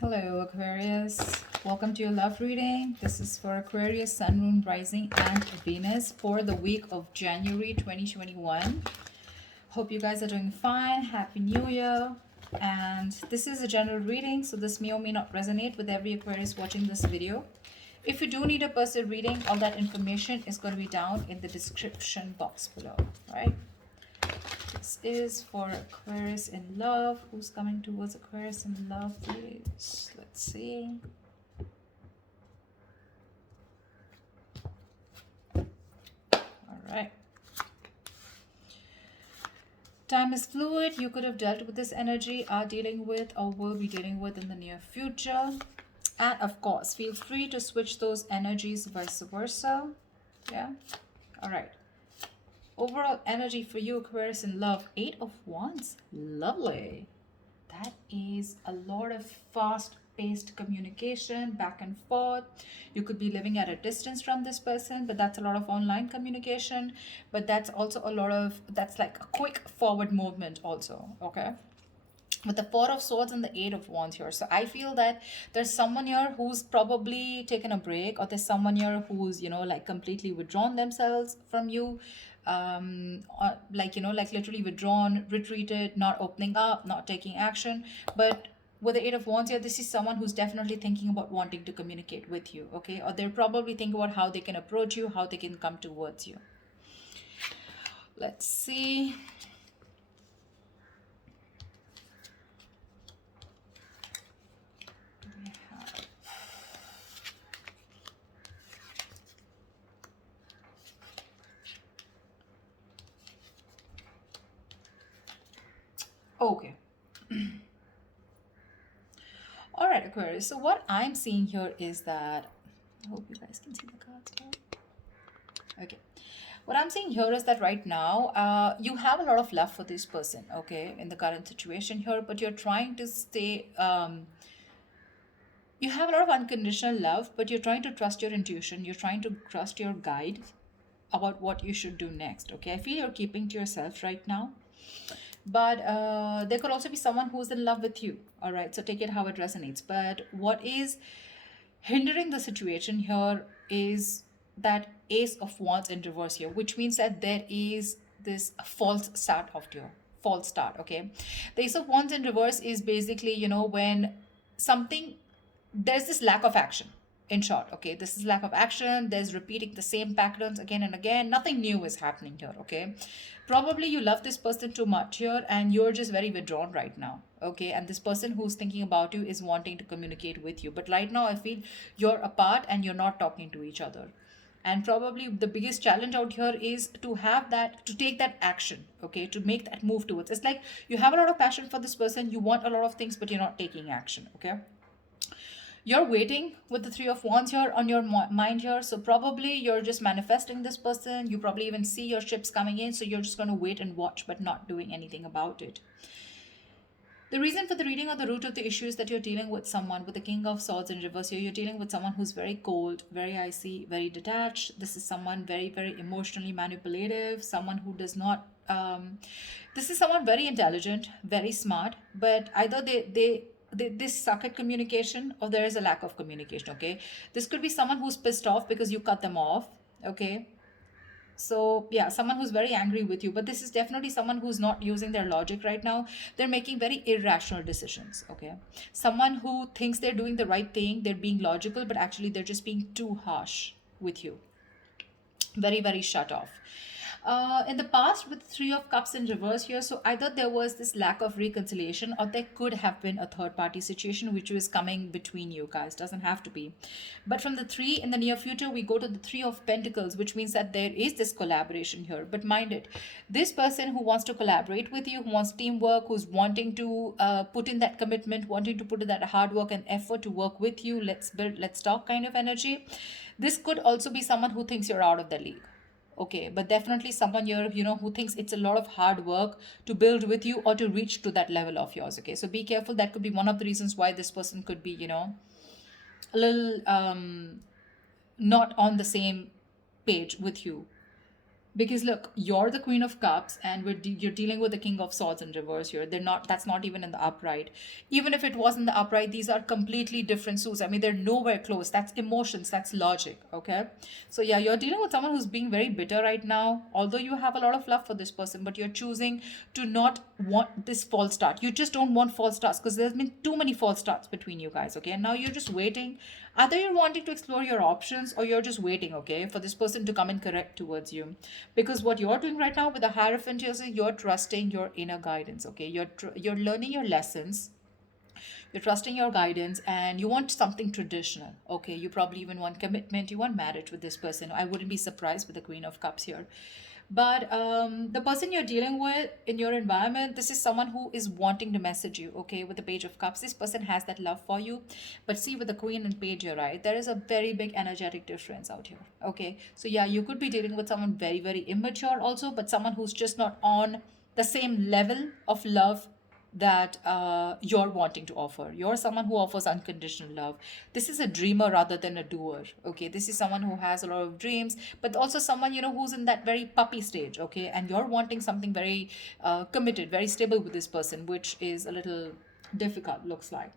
Hello, Aquarius. Welcome to your love reading. This is for Aquarius, Sun, Moon, Rising, and Venus for the week of January 2021. Hope you guys are doing fine. Happy New Year. And this is a general reading, so this may or may not resonate with every Aquarius watching this video. If you do need a personal reading, all that information is going to be down in the description box below, right? This is for Aquarius in love. Who's coming towards Aquarius in love, please? Let's see. All right. Time is fluid. You could have dealt with this energy, are dealing with, or will be dealing with in the near future. And of course, feel free to switch those energies vice versa. Yeah. All right. Overall energy for you, Aquarius in love, 8 of Wands. Lovely. That is a lot of fast-paced communication, back and forth. You could be living at a distance from this person, but that's a lot of online communication. But that's also a lot of, that's like a quick forward movement also, okay? With the Four of Swords and the Eight of Wands here. So I feel that there's someone here who's probably taken a break, or there's someone here who's, like completely withdrawn themselves from you. Or like literally withdrawn, retreated, not opening up, not taking action. But with the Eight of Wands here, this is someone who's definitely thinking about wanting to communicate with you, okay? Or they're probably thinking about how they can approach you, how they can come towards you. Let's see. Okay. All right, Aquarius. So what I'm seeing here is that, I hope you guys can see the cards here. Okay. What I'm seeing here is that right now, you have a lot of love for this person, okay, in the current situation here, but you're trying to stay, you have a lot of unconditional love, but you're trying to trust your intuition. You're trying to trust your guide about what you should do next, okay? I feel you're keeping to yourself right now. But there could also be someone who's in love with you, all right? So take it how it resonates. But what is hindering the situation here is that Ace of Wands in reverse here, which means that there is this false start of your false start, okay? The Ace of Wands in reverse is basically, when something, there's this lack of action. In short, okay, this is lack of action. There's repeating the same patterns again and again. Nothing new is happening here, okay? Probably you love this person too much here and you're just very withdrawn right now, okay? And this person who's thinking about you is wanting to communicate with you. But right now, I feel you're apart and you're not talking to each other. And probably the biggest challenge out here is to have that, to take that action, okay, to make that move towards. It's like you have a lot of passion for this person, you want a lot of things, but you're not taking action, okay? You're waiting with the Three of Wands here on your mind here. So probably you're just manifesting this person. You probably even see your ships coming in. So you're just going to wait and watch, but not doing anything about it. The reason for the reading or the root of the issue is that you're dealing with someone with the King of Swords in reverse here. You're dealing with someone who's very cold, very icy, very detached. This is someone very, very emotionally manipulative, someone who does not. This is someone very intelligent, very smart, but either they suck at communication or there is a lack of communication, okay? This could be someone who's pissed off because you cut them off, okay? So yeah, someone who's very angry with you, but this is definitely someone who's not using their logic right now. They're making very irrational decisions, okay? Someone who thinks they're doing the right thing, they're being logical, but actually they're just being too harsh with you. Very, very shut off. In the past, with Three of Cups in reverse here, so either there was this lack of reconciliation or there could have been a third party situation which was coming between you guys. Doesn't have to be. But from the three in the near future, we go to the Three of Pentacles, which means that there is this collaboration here. But mind it, this person who wants to collaborate with you, who wants teamwork, who's wanting to put in that commitment, wanting to put in that hard work and effort to work with you, let's build, let's talk kind of energy. This could also be someone who thinks you're out of the league, okay, but definitely someone here, who thinks it's a lot of hard work to build with you or to reach to that level of yours, okay? So be careful. That could be one of the reasons why this person could be, a little not on the same page with you. Because look, you're the Queen of Cups, and you're dealing with the King of Swords in reverse here. They're not. That's not even in the upright. Even if it was in the upright, these are completely different suits. I mean, they're nowhere close. That's emotions. That's logic. Okay. So yeah, you're dealing with someone who's being very bitter right now. Although you have a lot of love for this person, but you're choosing to not want this false start. You just don't want false starts because there's been too many false starts between you guys. Okay, and now you're just waiting. Either you're wanting to explore your options, or you're just waiting, okay, for this person to come and correct towards you. Because what you're doing right now with the Hierophant is you're trusting your inner guidance, okay? You're learning your lessons, you're trusting your guidance, and you want something traditional, okay? You probably even want commitment, you want marriage with this person. I wouldn't be surprised with the Queen of Cups here. But the person you're dealing with in your environment, this is someone who is wanting to message you, okay? With the Page of Cups, this person has that love for you. But see, with the Queen and Page, you're right, there is a very big energetic difference out here, okay? So yeah, you could be dealing with someone very, very immature also, but someone who's just not on the same level of love that you're wanting to offer. You're someone who offers unconditional love. This is a dreamer rather than a doer. Okay, this is someone who has a lot of dreams, but also someone, who's in that very puppy stage. Okay, and you're wanting something very committed, very stable with this person, which is a little difficult. Looks like.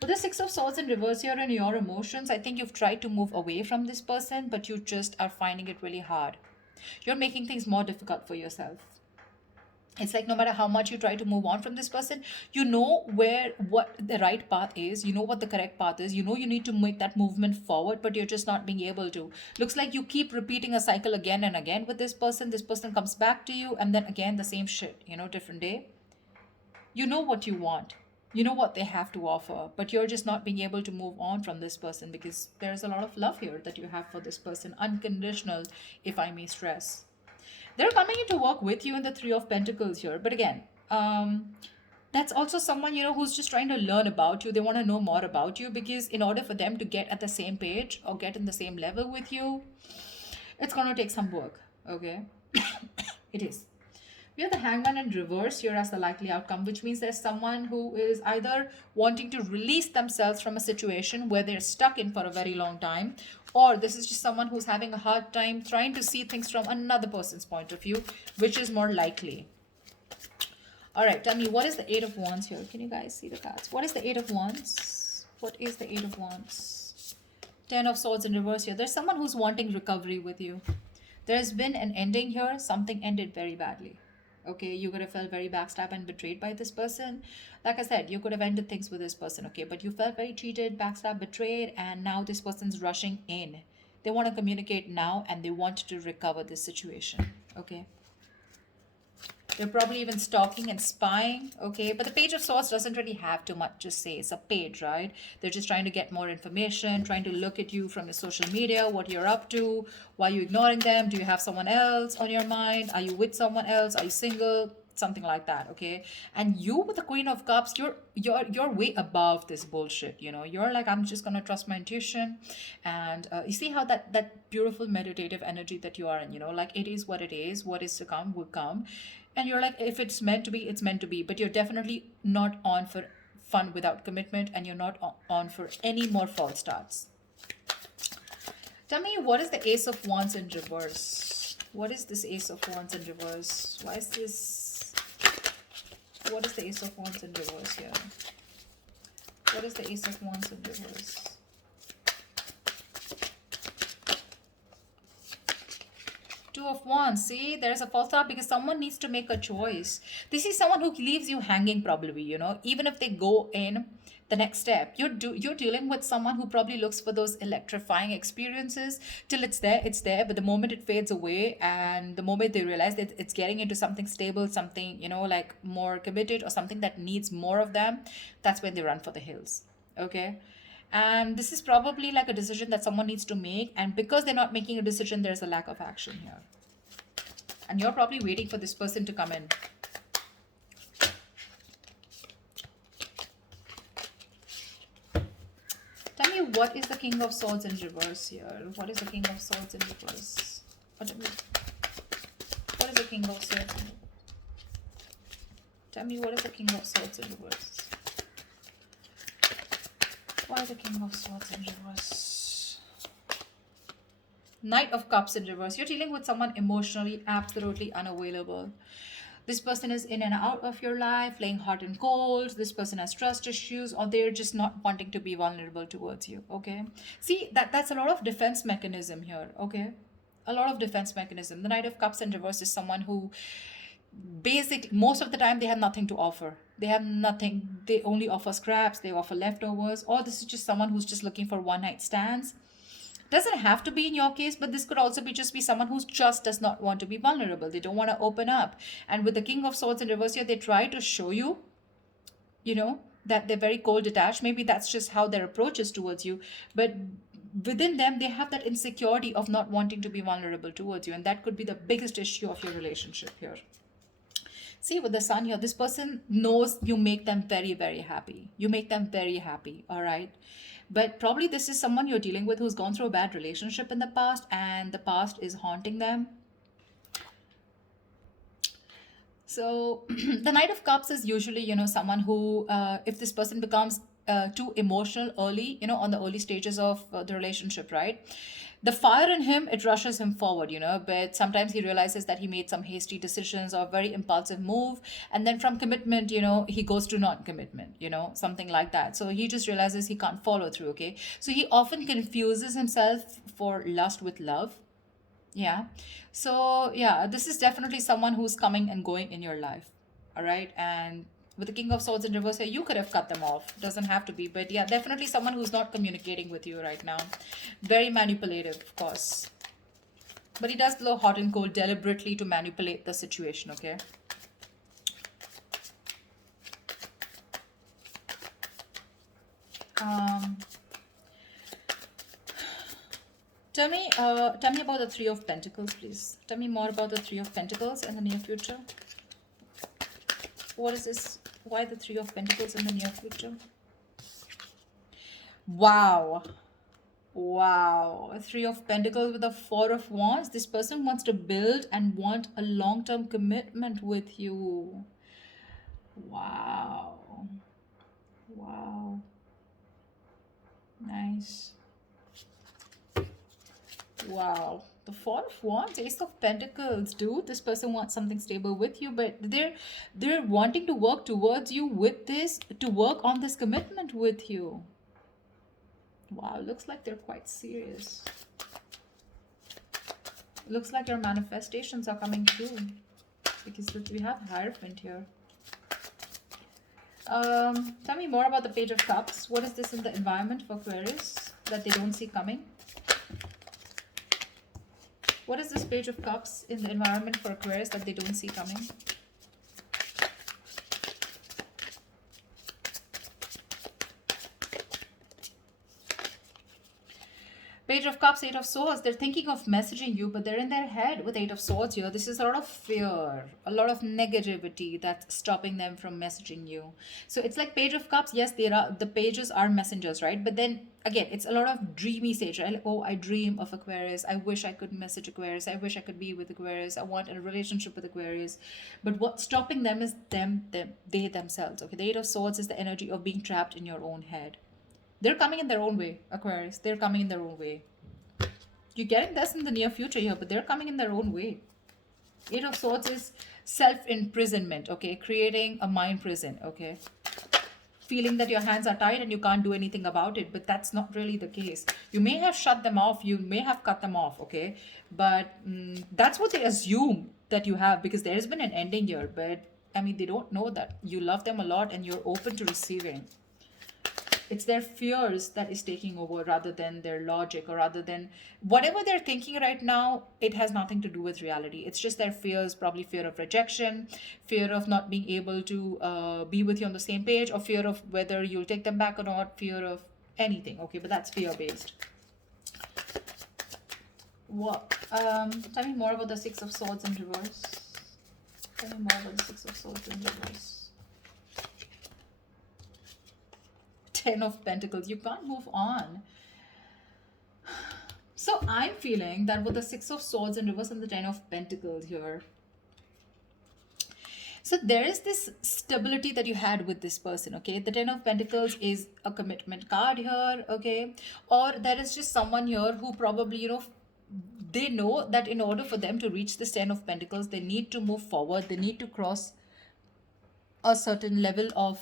With the Six of Swords in reverse here and your emotions, I think you've tried to move away from this person, but you just are finding it really hard. You're making things more difficult for yourself. It's like no matter how much you try to move on from this person, you know what the right path is, you know what the correct path is, you know you need to make that movement forward, but you're just not being able to. Looks like you keep repeating a cycle again and again with this person. This person comes back to you, and then again the same shit, different day. You know what you want, you know what they have to offer, but you're just not being able to move on from this person because there's a lot of love here that you have for this person, unconditional, if I may stress. They're coming in to work with you in the Three of Pentacles here. But again, that's also someone, who's just trying to learn about you. They want to know more about you because in order for them to get at the same page or get in the same level with you, it's going to take some work. Okay? It is. We have the Hangman in reverse here as the likely outcome, which means there's someone who is either wanting to release themselves from a situation where they're stuck in for a very long time, or this is just someone who's having a hard time trying to see things from another person's point of view, which is more likely. All right, tell me, what is the Eight of Wands here? Can you guys see the cards? What is the Eight of Wands? What is the Eight of Wands? Ten of Swords in reverse here. There's someone who's wanting recovery with you. There's been an ending here. Something ended very badly. Okay, you could have felt very backstabbed and betrayed by this person. Like I said, you could have ended things with this person, okay, but you felt very cheated, backstabbed, betrayed, and now this person's rushing in. They want to communicate now and they want to recover this situation, okay. They're probably even stalking and spying, okay? But the Page of Swords doesn't really have too much to say. It's a page, right? They're just trying to get more information, trying to look at you from your social media, what you're up to, why are you ignoring them? Do you have someone else on your mind? Are you with someone else? Are you single? Something like that, okay? And you with the Queen of Cups, you're way above this bullshit, you're like, I'm just gonna trust my intuition. And you see how that beautiful meditative energy that you are in, like, it is, what is to come will come. And you're like, if it's meant to be, it's meant to be. But you're definitely not on for fun without commitment, and you're not on for any more false starts. Tell me, what is the Ace of Wands in reverse? What is this Ace of Wands in reverse? Why is this? What is the Ace of Wands in reverse here? What is the Ace of Wands in reverse? Two of Wands. See, there's a false start because someone needs to make a choice. This is someone who leaves you hanging probably, even if they go in the next step. You're dealing with someone who probably looks for those electrifying experiences till it's there, but the moment it fades away and the moment they realize that it's getting into something stable, something, like more committed or something that needs more of them, that's when they run for the hills. Okay? And this is probably like a decision that someone needs to make, and because they're not making a decision, there's a lack of action here, and you're probably waiting for this person to come in. Tell me, what is the King of Swords in reverse here? What is the King of Swords in reverse? What is the King of Swords in reverse? Tell me, what is the King of Swords in reverse? Why the King of Swords in reverse? Knight of Cups in reverse. You're dealing with someone emotionally absolutely unavailable. This person is in and out of your life, playing hot and cold. This person has trust issues, or they're just not wanting to be vulnerable towards you. Okay. See, that's a lot of defense mechanism here. Okay. A lot of defense mechanism. The Knight of Cups in reverse is someone who basic most of the time they have nothing to offer. They have nothing. They only offer scraps, they offer leftovers, or this is just someone who's just looking for one night stands. Doesn't have to be in your case, but this could also be just be someone who just does not want to be vulnerable. They don't want to open up. And with the King of Swords in reverse here, they try to show you, you know, that they're very cold detached. Maybe that's just how their approach is towards you, but within them they have that insecurity of not wanting to be vulnerable towards you, and that could be the biggest issue of your relationship here. See, with the sun here, this person knows you make them very, very happy. You make them very happy, all right? But probably this is someone you're dealing with who's gone through a bad relationship in the past, and the past is haunting them. So the Knight of Cups is usually, someone who, if this person becomes too emotional early, on the early stages of the relationship, right? The fire in him, it rushes him forward, but sometimes he realizes that he made some hasty decisions or very impulsive move. And then from commitment, he goes to non-commitment, something like that. So he just realizes he can't follow through, okay? So he often confuses himself for lust with love. Yeah. So, yeah, this is definitely someone who's coming and going in your life. All right. And with the King of Swords in reverse here, you could have cut them off. Doesn't have to be. But yeah, definitely someone who's not communicating with you right now. Very manipulative, of course. But he does blow hot and cold deliberately to manipulate the situation, okay? Um, tell me about the Three of Pentacles, please. Tell me more about the Three of Pentacles in the near future. What is this? Why the Three of Pentacles in the near future? Wow. Wow. Three of Pentacles with the Four of Wands. This person wants to build and want a long-term commitment with you. Wow. Wow. Nice. Wow. The Four of Wands, Ace of Pentacles, dude. This person wants something stable with you, but they're wanting to work towards you with this, to work on this commitment with you. Wow, looks like they're quite serious. Looks like your manifestations are coming true, because we have Hierophant here. Tell me more about the Page of Cups. What is this in the environment for Aquarius that they don't see coming? What is this Page of Cups in the environment for Aquarius that they don't see coming? Page of Cups, Eight of Swords. They're thinking of messaging you, but they're in their head with Eight of Swords here. This is a lot of fear, a lot of negativity that's stopping them from messaging you. So it's like Page of Cups. Yes, the pages are messengers, right? But then again, it's a lot of dreamy stage, right? Like, oh, I dream of Aquarius. I wish I could message Aquarius. I wish I could be with Aquarius. I want a relationship with Aquarius. But what's stopping them is they themselves. Okay, the Eight of Swords is the energy of being trapped in your own head. They're coming in their own way, Aquarius. They're coming in their own way. You're getting this in the near future here, but they're coming in their own way. Eight of Swords is self-imprisonment, okay? Creating a mind prison, okay? Feeling that your hands are tied and you can't do anything about it, but that's not really the case. You may have shut them off, you may have cut them off, okay? But that's what they assume that you have, because there has been an ending here, but I mean, they don't know that you love them a lot and you're open to receiving. It's their fears that is taking over rather than their logic, or rather than whatever they're thinking right now. It has nothing to do with reality. It's just their fears, probably fear of rejection, fear of not being able to be with you on the same page, or fear of whether you'll take them back or not, fear of anything. Okay, but that's fear based. What? Tell me more about the Six of Swords in reverse. Tell me more about the Six of Swords in reverse. Ten of Pentacles. You can't move on. So I'm feeling that with the Six of Swords in reverse and the Ten of Pentacles here, so there is this stability that you had with this person, okay? The Ten of Pentacles is a commitment card here, okay? Or there is just someone here who probably, they know that in order for them to reach this 10 of pentacles, they need to move forward, they need to cross a certain level of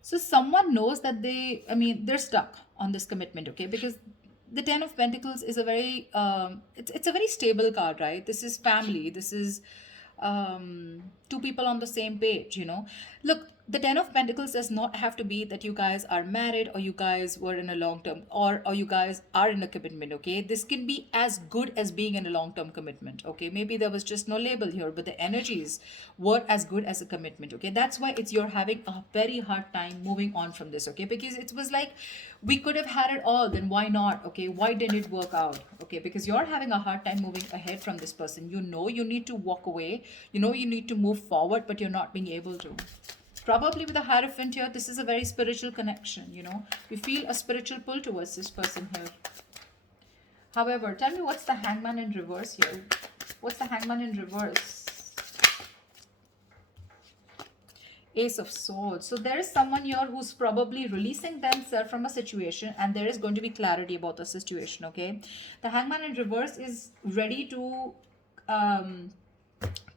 so someone knows that they're stuck on this commitment, okay? Because the 10 of pentacles is a very it's a very stable card, right? This is family, this is two people on the same page, you know. Look, the 10 of pentacles does not have to be that you guys are married, or you guys were in a long term, or you guys are in a commitment, okay? This can be as good as being in a long term commitment, okay? Maybe there was just no label here, but the energies were as good as a commitment, okay? That's why it's you're having a very hard time moving on from this, okay? Because it was like, we could have had it all, then why not? Okay, why didn't it work out? Okay, because you're having a hard time moving ahead from this person. You know you need to walk away, you know you need to move forward, but you're not being able to. Probably with a Hierophant here, this is a very spiritual connection, you know. You feel a spiritual pull towards this person here. However, tell me, what's the Hangman in reverse here? What's the Hangman in reverse? Ace of Swords. So there is someone here who's probably releasing themselves from a situation, and there is going to be clarity about the situation, okay? The Hangman in reverse is ready to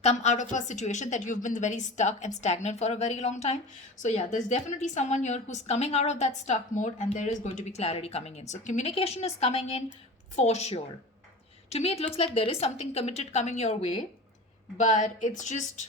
come out of a situation that you've been very stuck and stagnant for a very long time. So yeah, there's definitely someone here who's coming out of that stuck mode, and there is going to be clarity coming in. So communication is coming in for sure. To me, it looks like there is something committed coming your way, but it's just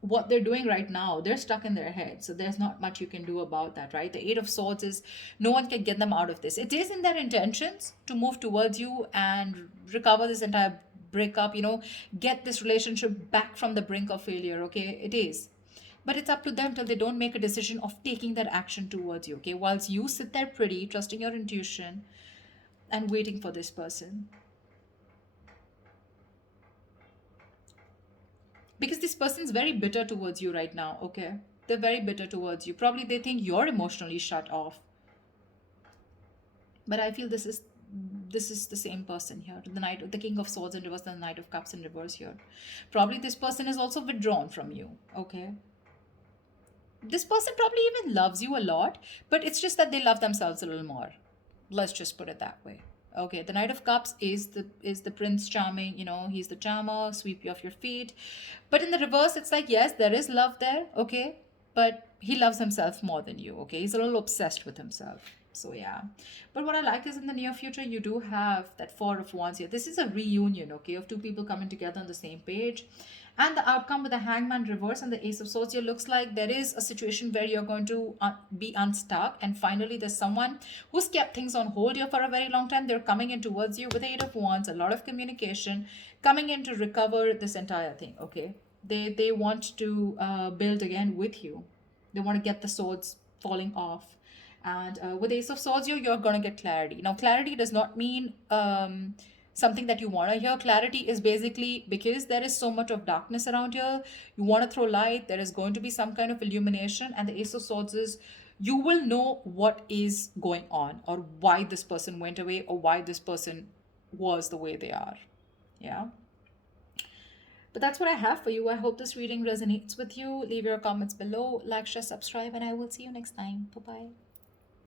what they're doing right now. They're stuck in their head, so there's not much you can do about that, right? The Eight of Swords is, no one can get them out of this. It is in their intentions to move towards you and recover this entire breakup, you know, get this relationship back from the brink of failure, okay? It is, but it's up to them till they don't make a decision of taking that action towards you, okay? Whilst you sit there pretty, trusting your intuition and waiting for this person. Because this person's very bitter towards you right now, okay? They're very bitter towards you. Probably they think you're emotionally shut off. But I feel this is the same person here. The King of Swords in reverse, and the Knight of Cups in reverse here. Probably this person is also withdrawn from you, okay? This person probably even loves you a lot, but it's just that they love themselves a little more. Let's just put it that way. Okay, the Knight of Cups is the Prince Charming, you know, he's the charmer, sweep you off your feet. But in the reverse, it's like, yes, there is love there, okay? But he loves himself more than you, okay? He's a little obsessed with himself. So yeah. But what I like is in the near future, you do have that Four of Wands here. This is a reunion, okay, of two people coming together on the same page. And the outcome with the Hangman reverse and the Ace of Swords here looks like there is a situation where you're going to be unstuck. And finally, there's someone who's kept things on hold here for a very long time. They're coming in towards you with the Eight of Wands, a lot of communication, coming in to recover this entire thing, okay? They want to build again with you. They want to get the swords falling off. And with Ace of Swords, you're going to get clarity. Now, clarity does not mean something that you want to hear. Clarity is basically, because there is so much of darkness around here, you want to throw light. There is going to be some kind of illumination. And the Ace of Swords is, you will know what is going on, or why this person went away, or why this person was the way they are. Yeah. But that's what I have for you. I hope this reading resonates with you. Leave your comments below, like, share, subscribe, and I will see you next time. Bye bye.